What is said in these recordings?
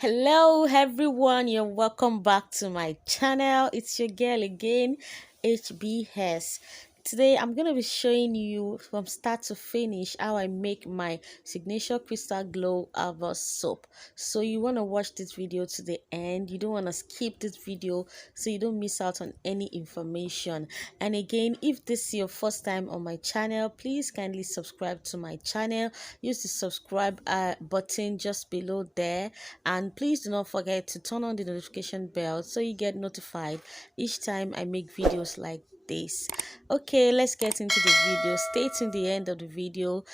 Hello everyone, you're welcome back to my channel. It's your girl again, HBS. Today I'm going to be showing you from start to finish how I make my signature crystal glow ava soap. So you want to watch this video to the end. You don't want to skip this video so you don't miss out on any information. And again, if this is your first time on my channel, please kindly subscribe to my channel. Use the subscribe button just below there, and please do not forget to turn on the notification bell so you get notified each time I make videos like this. Okay, let's get into the video. Stay till the end of the video.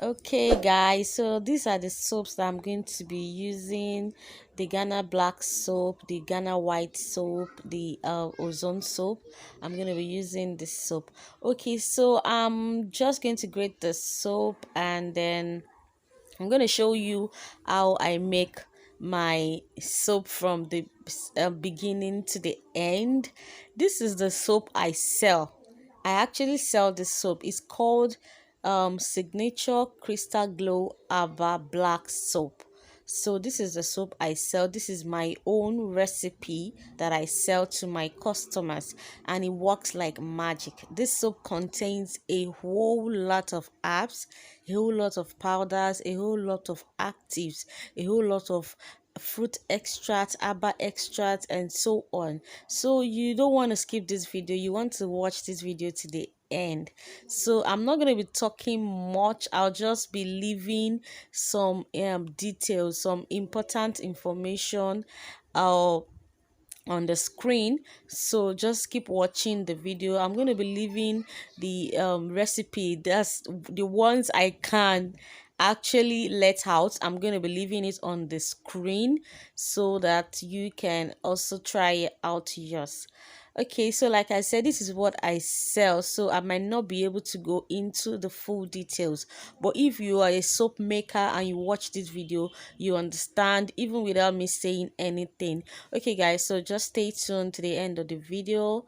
Okay guys, so these are the soaps that I'm going to be using: the Ghana black soap, the Ghana white soap, the ozone soap. I'm going to be using this soap. Okay, so I'm just going to grate the soap, and then I'm going to show you how I make my soap from the beginning to the end. This is the soap I sell. I actually sell this soap. It's called Signature Crystal Glow Ava Black Soap. So this is the soap I sell. This is my own recipe that I sell to my customers, and it works like magic. This soap contains a whole lot of herbs, a whole lot of powders, a whole lot of actives, a whole lot of fruit extract, herbal extract, and so on. So you don't want to skip this video. You want to watch this video to the end. So I'm not going to be talking much. I'll just be leaving some details, some important information uh, on the screen. So just keep watching the video. I'm going to be leaving the recipe. That's the ones I can actually let out. I'm going to be leaving it on the screen so that you can also try it out yours. Okay, so like I said, this is what I sell, so I might not be able to go into the full details. But if you are a soap maker and you watch this video, you understand even without me saying anything. Okay guys, so just stay tuned to the end of the video.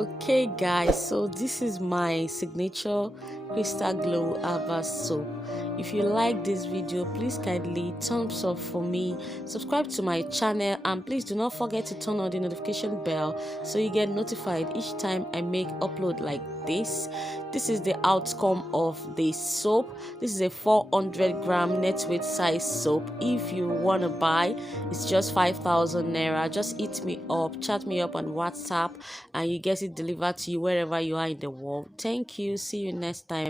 Okay guys, so this is my signature crystal glow ava soap. If you like this video, please kindly thumbs up for me, subscribe to my channel, and please do not forget to turn on the notification bell so you get notified each time I make upload like this. This is the outcome of the soap. This is a 400-gram net weight size soap. If you want to buy, it's just 5,000 naira. Just hit me up, chat me up on WhatsApp, and you get it delivered to you wherever you are in the world. Thank you. See you next time.